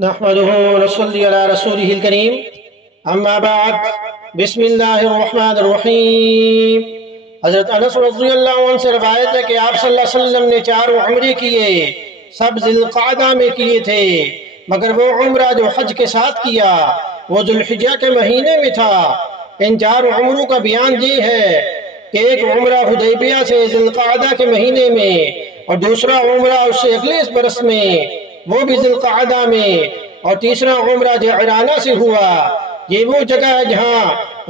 نحمده ونصلي على رسوله الكريم اما بعد بسم اللہ الرحمن الرحیم۔ حضرت انس رضی اللہ عنہ سے روایت ہے کہ آپ صلی اللہ علیہ وسلم نے 4 عمرے کیے، سب ذی القعدہ میں کیے تھے، مگر وہ عمرہ جو حج کے ساتھ کیا وہ ذو الحجہ کے مہینے میں تھا۔ ان 4 عمروں کا بیان یہ ہے کہ ایک عمرہ حدیبیہ سے ذی القعدہ کے مہینے میں، اور دوسرا عمرہ اس سے اگلے برس میں وہ بھی ذی القعدہ میں، اور تیسرا عمرہ جعرانہ سے ہوا۔ یہ وہ جگہ ہے جہاں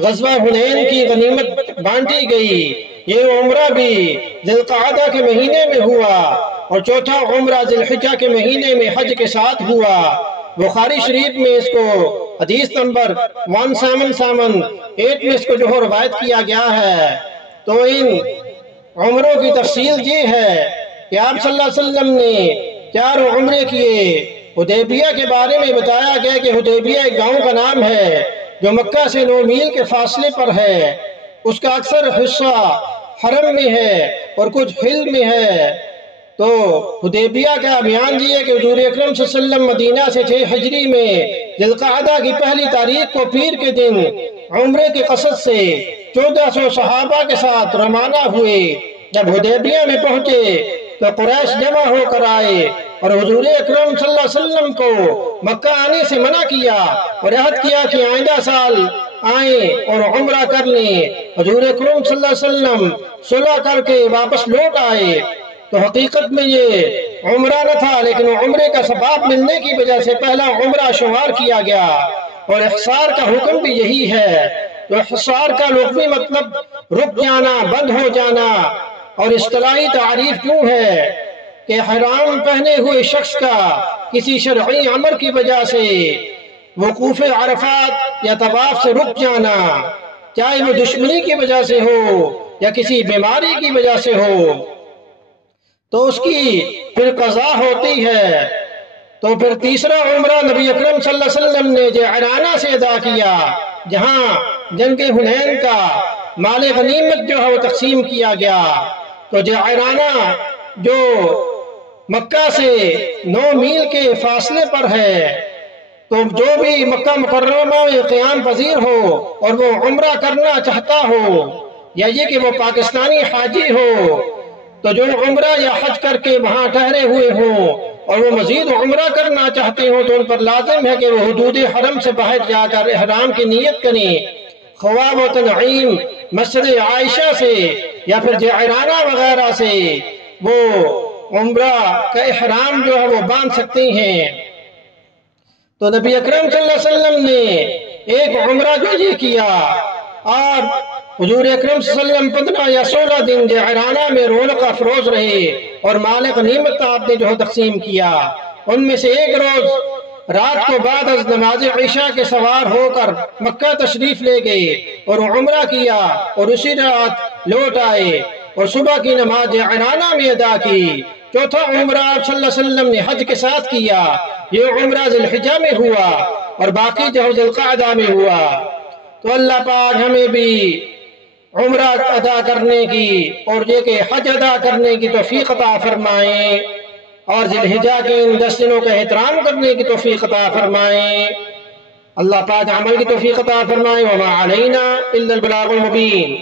غزوہ حنین کی غنیمت بانٹی گئی۔ یہ عمرہ بھی ذی القعدہ کے مہینے میں ہوا، اور چوتھا عمرہ ذی الحجہ کے مہینے میں حج کے ساتھ ہوا۔ بخاری شریف میں اس کو حدیث نمبر 1778 میں اس کو جو روایت کیا گیا ہے۔ تو ان عمروں کی تفصیل یہ ہے کہ آپ صلی اللہ علیہ وسلم نے 4 عمرے کیے۔ حدیبیہ کے بارے میں بتایا گیا کہ حدیبیہ ایک گاؤں کا نام ہے جو مکہ سے 9 میل کے فاصلے پر ہے۔ اس کا اکثر حصہ حرم میں ہے اور کچھ حل میں ہے۔ تو حدیبیہ کا بیان یہ ہے کہ حضور اکرم صلی اللہ علیہ وسلم مدینہ سے 6 ہجری میں ذی القعدہ کی پہلی تاریخ کو پیر کے دن عمرے کے قصد سے 1400 صحابہ کے ساتھ روانہ ہوئے۔ جب حدیبیہ میں پہنچے تو قریش جمع ہو کر آئے اور حضور اکرم صلی اللہ علیہ وسلم کو مکہ آنے سے منع کیا اور عہد کیا کہ آئندہ سال آئیں اور عمرہ کر لیں۔ حضور اکرم صلی اللہ علیہ وسلم صلح کر کے واپس لوٹ آئے۔ تو حقیقت میں یہ عمرہ نہ تھا، لیکن عمرے کا ثواب ملنے کی وجہ سے پہلا عمرہ شمار کیا گیا، اور احصار کا حکم بھی یہی ہے۔ تو احصار کا لغوی مطلب رک جانا، بند ہو جانا، اور اصطلاحی تعریف کیوں ہے کہ حرام پہنے ہوئے شخص کا کسی شرعی امر کی وجہ سے وقوف عرفات یا طواف سے رک جانا، چاہے وہ دشمنی کی وجہ سے ہو یا کسی بیماری کی وجہ سے ہو، تو اس کی پھر قضا ہوتی ہے۔ تو پھر تیسرا عمرہ نبی اکرم صلی اللہ علیہ وسلم نے جعرانہ سے ادا کیا، جہاں جنگ حنین کا مال غنیمت جو ہے وہ تقسیم کیا گیا۔ تو جعرانہ جو مکہ سے 9 میل کے فاصلے پر ہے، تو جو بھی مکہ مکرمہ میں قیام پذیر ہو اور وہ عمرہ کرنا چاہتا ہو، یا یہ کہ وہ پاکستانی حاجی ہو، تو جو عمرہ یا حج کر کے وہاں ٹھہرے ہوئے ہوں اور وہ مزید عمرہ کرنا چاہتے ہوں، تو ان پر لازم ہے کہ وہ حدود حرم سے باہر جا کر احرام کی نیت کریں، خواہ و تنعیم مسجد عائشہ سے یا پھر جعرانہ وغیرہ سے وہ عمرہ کا احرام جو ہے وہ باندھ سکتے ہیں۔ تو نبی اکرم صلی اللہ علیہ وسلم نے ایک عمرہ جو یہ کیا، اور حضور اکرم صلی اللہ علیہ وسلم 15 یا 16 دن جعرانہ میں رونق افروز رہے اور مال غنیمت آپ نے جو ہے تقسیم کیا۔ ان میں سے ایک روز رات کو بعد از نماز عشاء کے سوار ہو کر مکہ تشریف لے گئے اور عمرہ کیا، اور اسی رات لوٹ آئے اور صبح کی نماز جعرانہ میں ادا کی۔ چوتھا عمرہ آپ صلی اللہ علیہ وسلم نے حج کے ساتھ کیا۔ یہ عمرہ ذی الحجہ میں ہوا اور باقی جو ذی القعدہ میں ہوا۔ تو اللہ پاک ہمیں بھی عمرہ ادا کرنے کی اور یہ کہ حج ادا کرنے کی توفیق عطا فرمائیں، اور ذی الحجہ کے ان 10 دنوں کا احترام کرنے کی توفیق عطا فرمائیں۔ اللہ پاک عمل کی توفیق عطا فرمائیں۔ وما علینا الا البلاغ المبین۔